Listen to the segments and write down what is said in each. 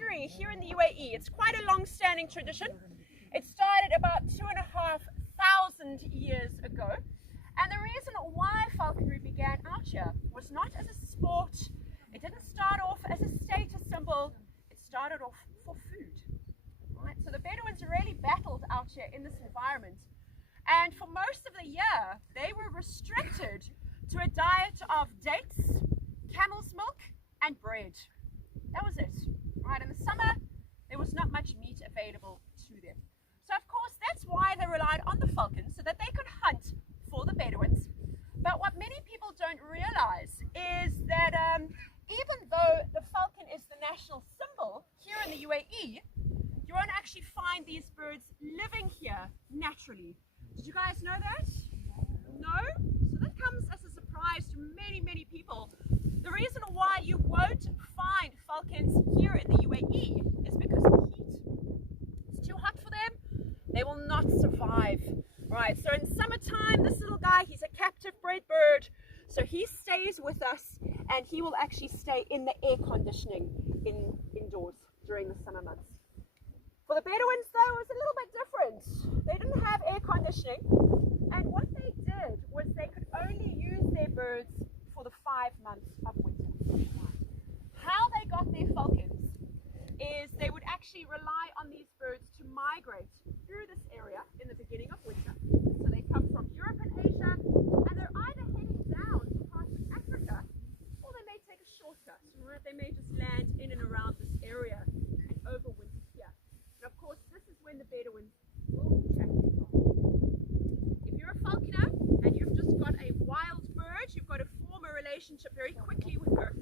falconry here in the UAE. It's quite a long-standing tradition. It started about 2,500 years ago. And the reason why falconry began out here was not as a sport. It didn't start off as a status symbol. It started off for food. Right? So the Bedouins really battled out here in this environment. And for most of the year, they were restricted to a diet of dates, camel's milk, and bread. That was it. Right? In the summer, there was not much meat available to them. So of course, that's why they relied on the falcon, so that they could hunt for the Bedouins. But what many people don't realize is that even though the falcon is the national symbol here in the UAE, you won't actually find these birds living here naturally. Did you guys know that? No? So that comes as a surprise to many, many people. The reason why you won't find falcons here in the UAE is because of heat. It's too hot for them. They will not survive. Right, so in summertime, this little guy, he's a captive bred bird. So he stays with us and he will actually stay in the air conditioning indoors during the summer months. For the Bedouins though, it was a little bit different. They didn't have air conditioning, and what they did was they could only use their birds for the 5 months of winter. How they got their falcons is they would actually rely on these birds to migrate through this area in the beginning of winter. So they come from Europe and Asia, and they're either heading down to parts of Africa, or they may take a shortcut. Right? They may just land in and around this area and overwinter here. And of course, this is when the Bedouins will track their falcons. If you're a falconer and you've just got a wild bird, you've got to form a relationship very quickly with her.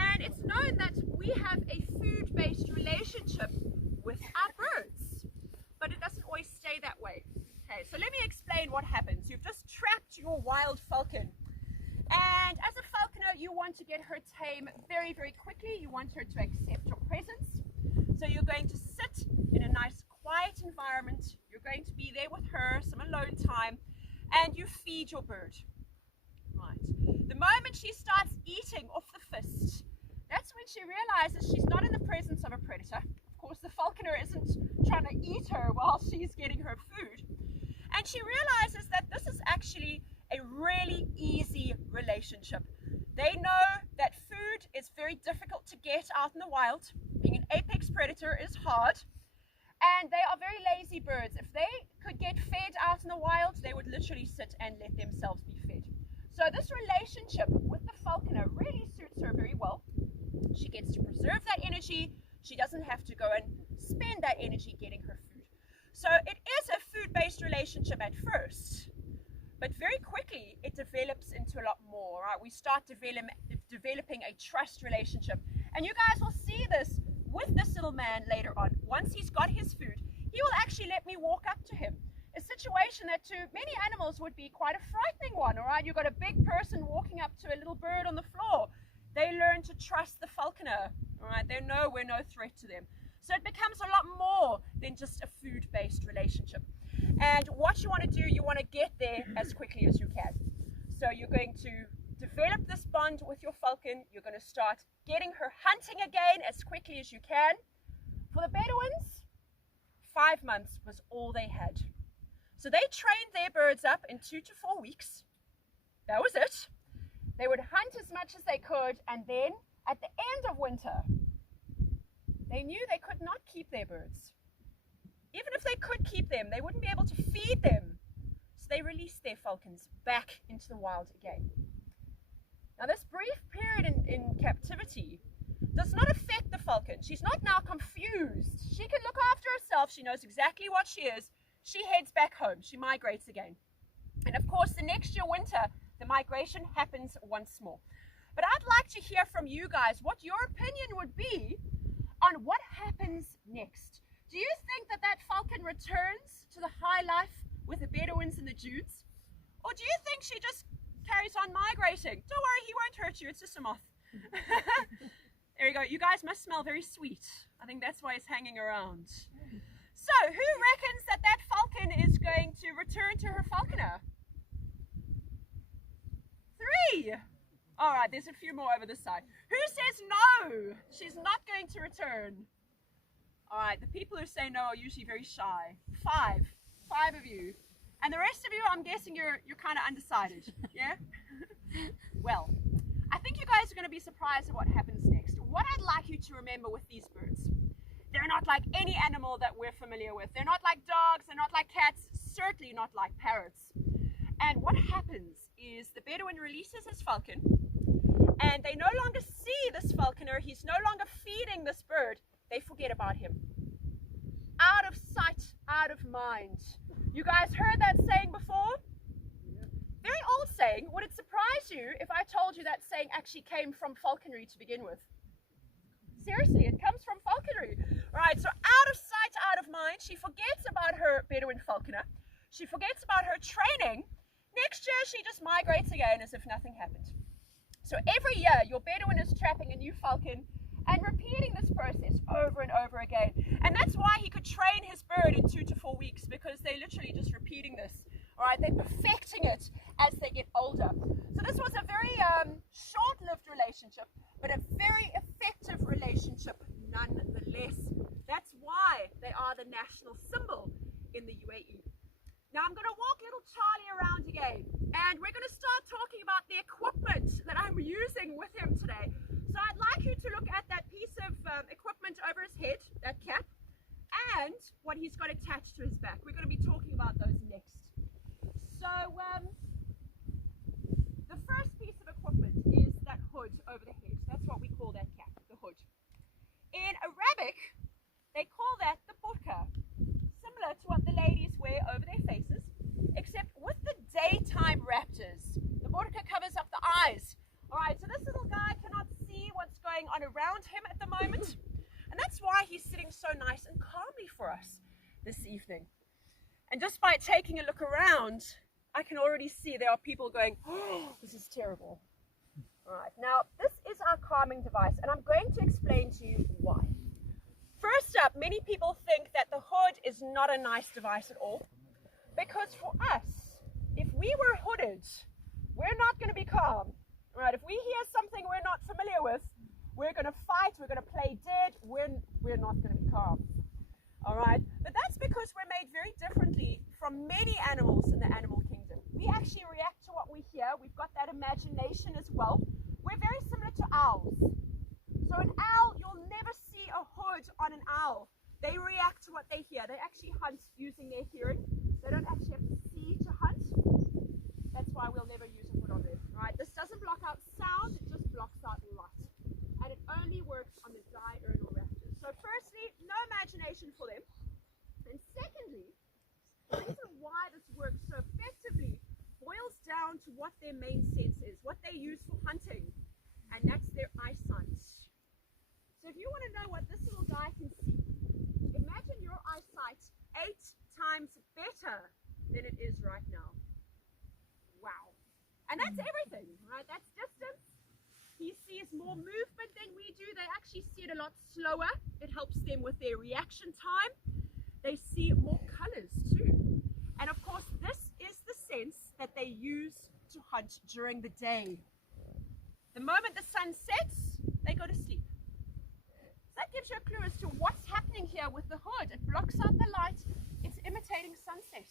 And it's known that we have a food-based relationship with our birds, but it doesn't always stay that way. Okay, so let me explain what happens. You've just trapped your wild falcon, and as a falconer, you want to get her tame very, very quickly. You want her to accept your presence. So you're going to sit in a nice, quiet environment. You're going to be there with her, some alone time, and you feed your bird. Right. The moment she starts eating off the fist, that's when she realizes she's not in the presence of a predator. Of course, the falconer isn't trying to eat her while she's getting her food. And she realizes that this is actually a really easy relationship. They know that food is very difficult to get out in the wild. Being an apex predator is hard. And they are very lazy birds. If they could get fed out in the wild, they would literally sit and let themselves be fed. So this relationship with the falconer really suits her very well. She gets to preserve that energy. She doesn't have to go and spend that energy getting her food. So it is a food-based relationship at first, but very quickly it develops into a lot more. Right? We start developing a trust relationship. And you guys will see this with this little man later on. Once he's got his food, he will actually let me walk up to him. A situation that to many animals would be quite a frightening one, all right? You've got a big person walking up to a little bird on the floor. They learn to trust the falconer, all right? They know we're no threat to them. So it becomes a lot more than just a food-based relationship. And what you want to do, you want to get there as quickly as you can. So you're going to develop this bond with your falcon. You're going to start getting her hunting again as quickly as you can. For the Bedouins, 5 months was all they had. So they trained their birds up in 2 to 4 weeks. That was it. They would hunt as much as they could, and then at the end of winter, they knew they could not keep their birds. Even if they could keep them, they wouldn't be able to feed them. So they released their falcons back into the wild again. Now this brief period in captivity does not affect the falcon. She's not now confused. She can look after herself. She knows exactly what she is. She heads back home. She migrates again. And of course, the next year, winter, the migration happens once more. But I'd like to hear from you guys what your opinion would be on what happens next. Do you think that that falcon returns to the high life with the Bedouins and the dunes? Or do you think she just carries on migrating? Don't worry, he won't hurt you. It's just a moth. There you go. You guys must smell very sweet. I think that's why it's hanging around. So, who reckons that that falcon is going to return to her falconer? 3. All right, there's a few more over this side. Who says no? She's not going to return. All right, the people who say no are usually very shy. Five of you. And the rest of you, I'm guessing you're kind of undecided, yeah? Well, I think you guys are going to be surprised at what happens next. What I'd like you to remember with these birds, they're not like any animal that we're familiar with. They're not like dogs, they're not like cats, certainly not like parrots. And what happens is the Bedouin releases his falcon, and they no longer see this falconer. He's no longer feeding this bird. They forget about him. Out of sight, out of mind. You guys heard that saying before? Very old saying. Would it surprise you if I told you that saying actually came from falconry to begin with? Seriously, it comes from falconry. Right, so out of sight, out of mind. She forgets about her Bedouin falconer. She forgets about her training. Next year, she just migrates again as if nothing happened. So every year, your Bedouin is trapping a new falcon and repeating this process over and over again. And that's why he could train his bird in 2 to 4 weeks, because they're literally just repeating this. All right, they're perfecting it as they get older. So this was a very short-lived relationship, but a very effective relationship nonetheless. That's why they are the national symbol in the UAE. Now I'm going to walk little Charlie around again, and we're going to start talking about the equipment that I'm using with him today. So I'd like you to look at that piece of equipment over his head, that cap, and what he's got attached to his back. We're going to be talking about those next. So the first piece of equipment is that hood over the head. That's what we call that cap, the hood. In Arabic, they call that the burqa, similar to what the ladies wear over their faces, except with the daytime raptors. The burqa covers up the eyes. All right, so this little guy cannot see what's going on around him at the moment, and that's why he's sitting so nice and calmly for us this evening. And just by taking a look around, I can already see there are people going, oh, this is terrible. All right, now this is our calming device, and I'm going to explain to you why. First up, many people think that the hood is not a nice device at all, because for us, if we were hooded, we're not going to be calm. Right? If we hear something we're not familiar with, we're going to fight, we're going to play dead, we're not going to be calm. All right? But that's because we're made very differently from many animals in the animal kingdom. We actually react to what we hear. We've got that imagination as well. We're very similar to owls. So an owl, you'll never see a hood on an owl. They react to what they hear. They actually hunt using their hearing. They don't actually have to see to hunt. That's why we'll never use a hood on them. Right? This doesn't block out sound, it just blocks out light. And it only works on the diurnal raptors. So firstly, no imagination for them. And secondly, the reason why this works so effectively boils down to what their main sense is, what they use for hunting, and that's their eyesight. So if you want to know what this little guy can see, imagine your eyesight 8 times better than it is right now. Wow. And that's everything, right? That's distance. He sees more movement than we do. They actually see it a lot slower. It helps them with their reaction time. They see more colors too. And of course, this is the sense that they use to hunt during the day. The moment the sun sets, they go to sleep. So that gives you a clue as to what's happening here with the hood. It blocks out the light. It's imitating sunset.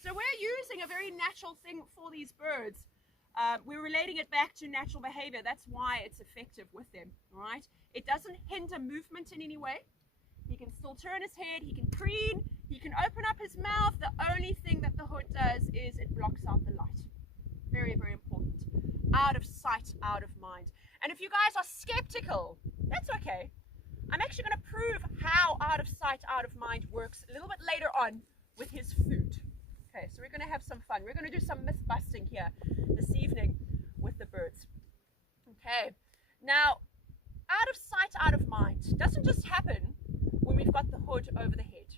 So we're using a very natural thing for these birds. We're relating it back to natural behavior. That's why it's effective with them, all right? It doesn't hinder movement in any way. He can still turn his head, he can preen, he can open up his mouth. The only thing that the hood does is it blocks out the light. Very, very important. Out of sight, out of mind. And if you guys are skeptical, that's okay. I'm actually going to prove how out of sight, out of mind works a little bit later on with his food. Okay, so we're going to have some fun. We're going to do some myth busting here this evening with the birds. Okay, now out of sight, out of mind doesn't just happen when we've got the hood over the head.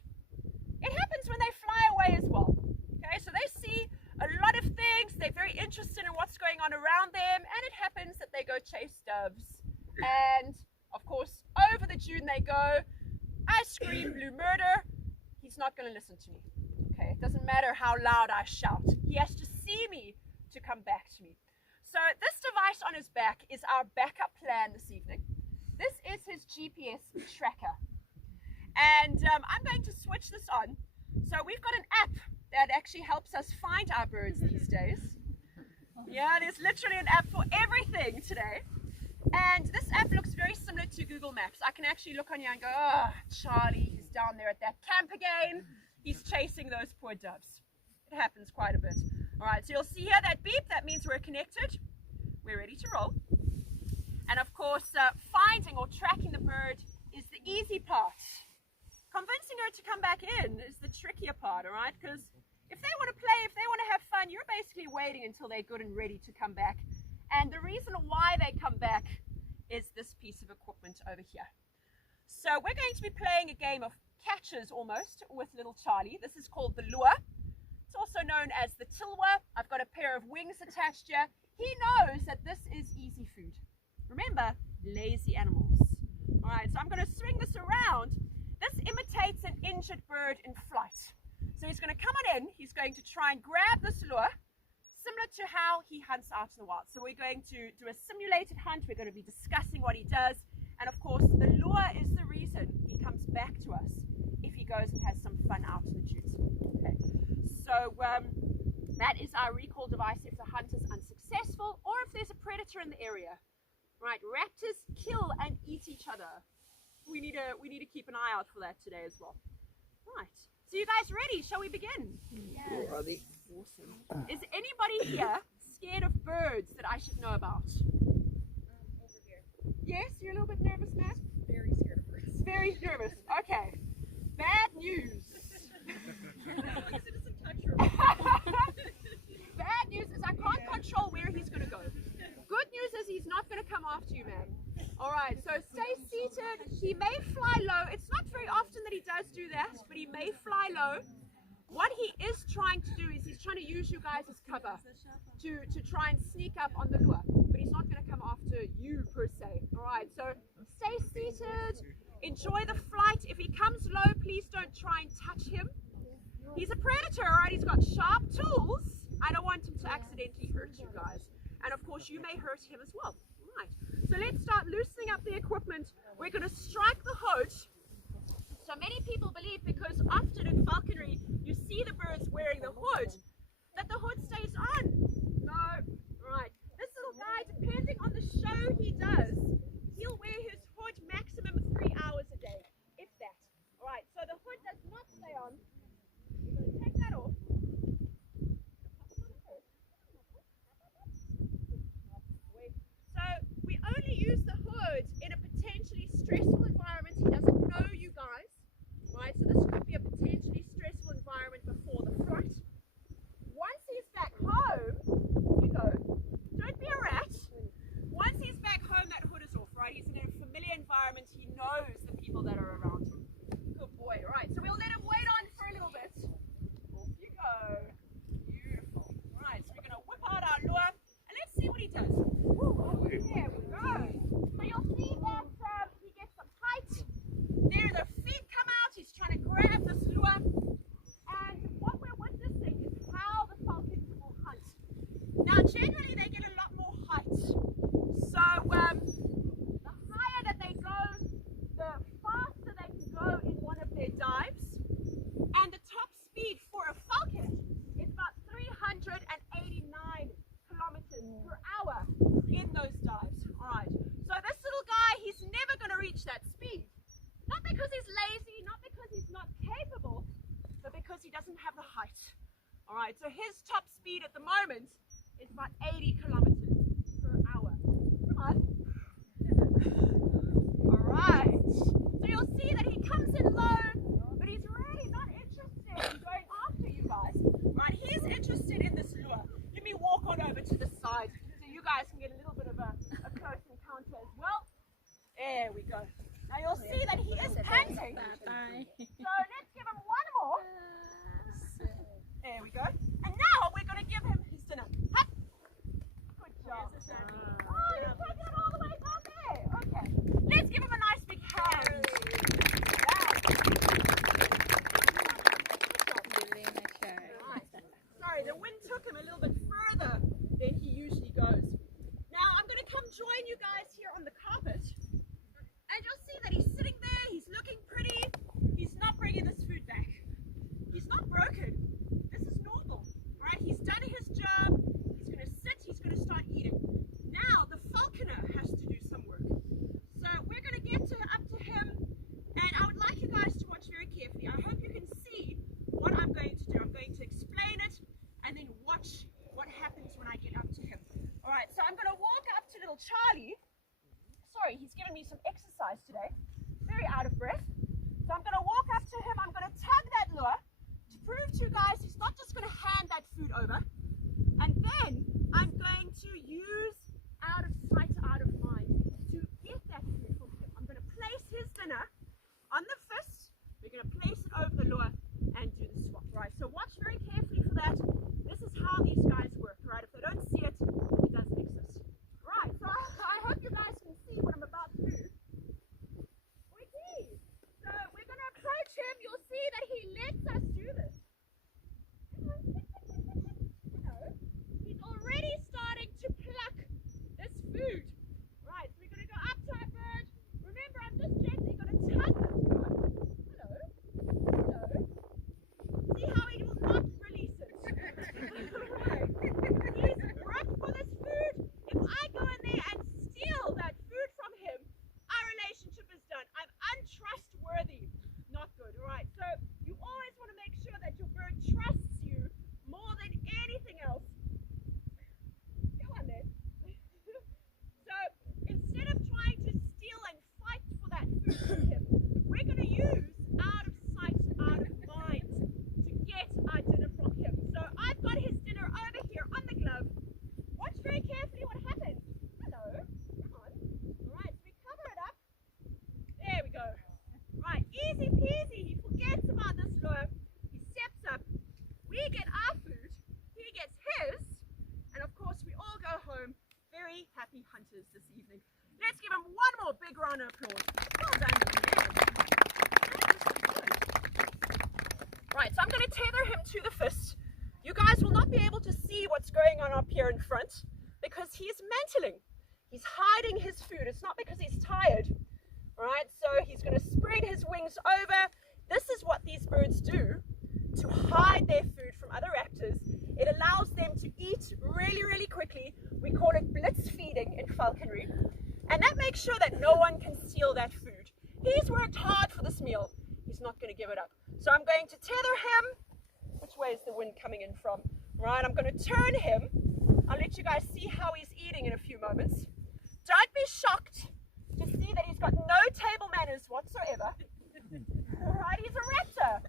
It happens when they fly away as well. Okay, so they see a lot of things. They're very interested in what's going on around them, and it happens that they go chase doves. And of course, over the dune they go. I scream blue murder. He's not going to listen to me. Okay, it doesn't matter how loud I shout. He has to see me to come back to me. So this device on his back is our backup plan this evening. This is his GPS tracker. And I'm going to switch this on. So we've got an app that actually helps us find our birds these days. Yeah, there's literally an app for everything today. And this app looks very similar to Google Maps. I can actually look on here and go, oh, Charlie, he's down there at that camp again. He's chasing those poor doves. It happens quite a bit. All right, so you'll see here that beep. That means we're connected. We're ready to roll. And of course, finding or tracking the bird is the easy part. Convincing her to come back in is the trickier part, all right? Because if they want to play, if they want to have fun, you're basically waiting until they're good and ready to come back. And the reason why they come back is this piece of equipment over here. So we're going to be playing a game of catches almost with little Charlie. This is called the lure. It's also known as the tilwa. I've got a pair of wings attached here. He knows that this is easy food. Remember, lazy animals. All right, so I'm going to swing this around. This imitates an injured bird in flight. So he's going to come on in. He's going to try and grab this lure, similar to how he hunts out in the wild. So we're going to do a simulated hunt. We're going to be discussing what he does. And of course, the lure is the reason he comes back to us if he goes and has some fun out in the dunes. Okay. So that is our recall device if the hunt is unsuccessful or if there's a predator in the area. Right, raptors kill and eat each other. We need to keep an eye out for that today as well. Right. So you guys ready? Shall we begin? Yes. Awesome. Is anybody here scared of birds that I should know about? Over here. Yes, you're a little bit nervous, Matt? Very scared of birds. Very nervous. Okay. Bad news. Bad news is I can't control where he's going to go. Good news is he's not going to come after you, man. All right, so stay seated. He may fly low. It's not very often that he does do that, but he may fly low. What he is trying to do is he's trying to use you guys as cover to try and sneak up on the lure, but he's not going to come after you per se. All right, so stay seated. Enjoy the flight. If he comes low, please don't try and touch him. He's a predator, all right? He's got sharp tools. I don't want him to accidentally hurt you guys. And of course, you may hurt him as well. All right, so let's start loosening up the equipment. We're going to strike the hood. So many people believe because often in falconry, you see the birds wearing the hood, that the hood stays on. No, right. This little guy, depending on the show he does, he'll wear his hood maximum 3 hours a day, if that. All right, so the hood does not stay on. We're going to take that off. So we only use the hood in a potentially stressful environment. He doesn't know you guys, right? So this could be a potentially stressful environment before the flight. Once he's back home, you go. Don't be a rat. Once he's back home, that hood is off, right? He's in a familiar environment. He knows the people that are around him. Good boy, right? So we'll let him wait on for a little bit. Off you go. Beautiful. Right, so we're going to whip out our lure and let's see what he does. Ooh, there we go. So you'll see that he gets some height. There the feet come out. He's trying to grab this lure. And what we're witnessing is how the falcons will hunt. Now generally they get a lot more height. So the higher that they go, the faster they can go in one of their dives. And the top speed for a falcon is about 389 kilometers per hour in those dives. Alright, so this little guy, he's never going to reach that speed. Not because he's lazy, not because he's not capable, but because he doesn't have the height. Alright, so his top speed at the moment is about 80 kilometers per hour. Come on. Alright, so you'll see that he comes in low, but he's really not interested in going after you guys. Right, he's interested in this lure. Let me walk on over to the side so you guys can get a little bit of a close encounter as well. There we go. Now you'll see that he is panting. So let's give him one more. There we go. And now we're going to give him his dinner. Hop. Good job. Oh, you took it all the way down there. Okay. Let's give him a nice big hand. Right. Sorry, the wind took him a little bit further than he usually goes. join you guys here on the carpet, and you'll see that he's sitting there, he's looking pretty, he's not bringing this food back. He's not broken. This is normal, right? He's done his job, he's going to sit, he's going to start eating. Now, the falconer has to do some work. So we're going to get up to him, and I would like you guys to watch very carefully. I hope you can see what I'm going to do. I'm going to explain it, and then watch what happens when I get up to him. Alright, so I'm going to walk up to little Charlie. Sorry, he's given me some exercise today. Very out of breath. So I'm going to walk up to him. I'm going to tug that lure to prove to you guys he's not just going to hand that food over. And then I'm going to use out of sight, out of mind to get that food from him. I'm going to place his dinner on the fist. We're going to place it over the lure and do the swap. Right, so watch very carefully for that. This is how these guys work, right? If they don't see it, it doesn't exist. Right, so I hope you guys can see what I'm about to do. Okay, so we're going to approach him. You'll see that he lets us do this. He's already starting to pluck this food. Right, so we're going to go up to our bird. Remember, I'm just gently going to tug this guy. Hello. Hello. See how he will not release it. Right. He's gripped for this food. If I go in there and steal that food from him, our relationship is done. I'm untrustworthy. Not good, right? So you always want to make sure that your bird trusts you more than anything else. Come on then. So instead of trying to steal and fight for that food from him, we're going to use out of sight, out of mind to get our dinner from him. So I've got his dinner over here on the glove. Watch very carefully what happens. Hello. Come on. Alright, so we cover it up. There we go. Right, easy peasy. He forgets about this lure. He steps up. We get our food. He gets his. And of course, we all go home very happy hunters this evening. Let's give him one more big round of applause. Well done, man. Right, so I'm going to tether him to the fist. You guys will not be able to see what's going on up here in front because he's mantling. He's hiding his food. It's not because he's tired. Right, so he's going to spread his wings over. This is what these birds do to hide their food from other raptors. It allows them to eat really, really quickly. We call it blitz feeding in falconry. And that makes sure that no one can steal that food. He's worked hard for this meal. He's not going to give it up. So I'm going to tether him. Which way is the wind coming in from? Right, I'm going to turn him. I'll let you guys see how he's eating in a few moments. Don't be shocked to see that he's got no table manners whatsoever. Right, he's a raptor.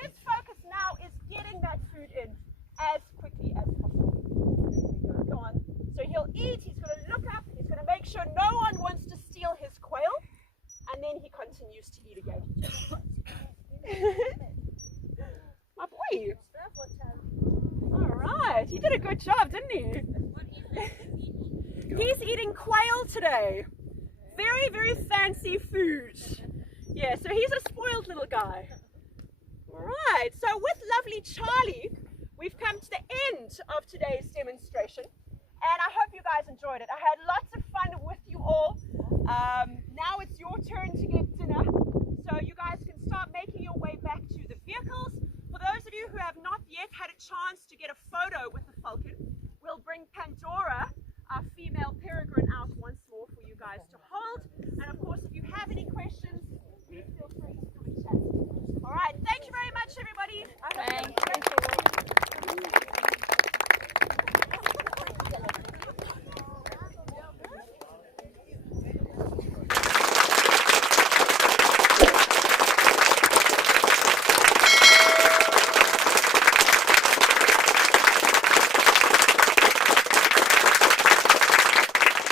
His focus now is getting that food in as quickly as possible. There we go, go on. So he'll eat, he's going to look up, he's going to make sure no one wants to steal his quail, and then he continues to eat again. My boy. Alright, he did a good job, didn't he? He's eating quail today. Very, very fancy food. Yeah, so he's a spoiled little guy. Alright, so with lovely Charlie, we've come to the end of today's demonstration. And I hope you guys enjoyed it. I had lots of fun with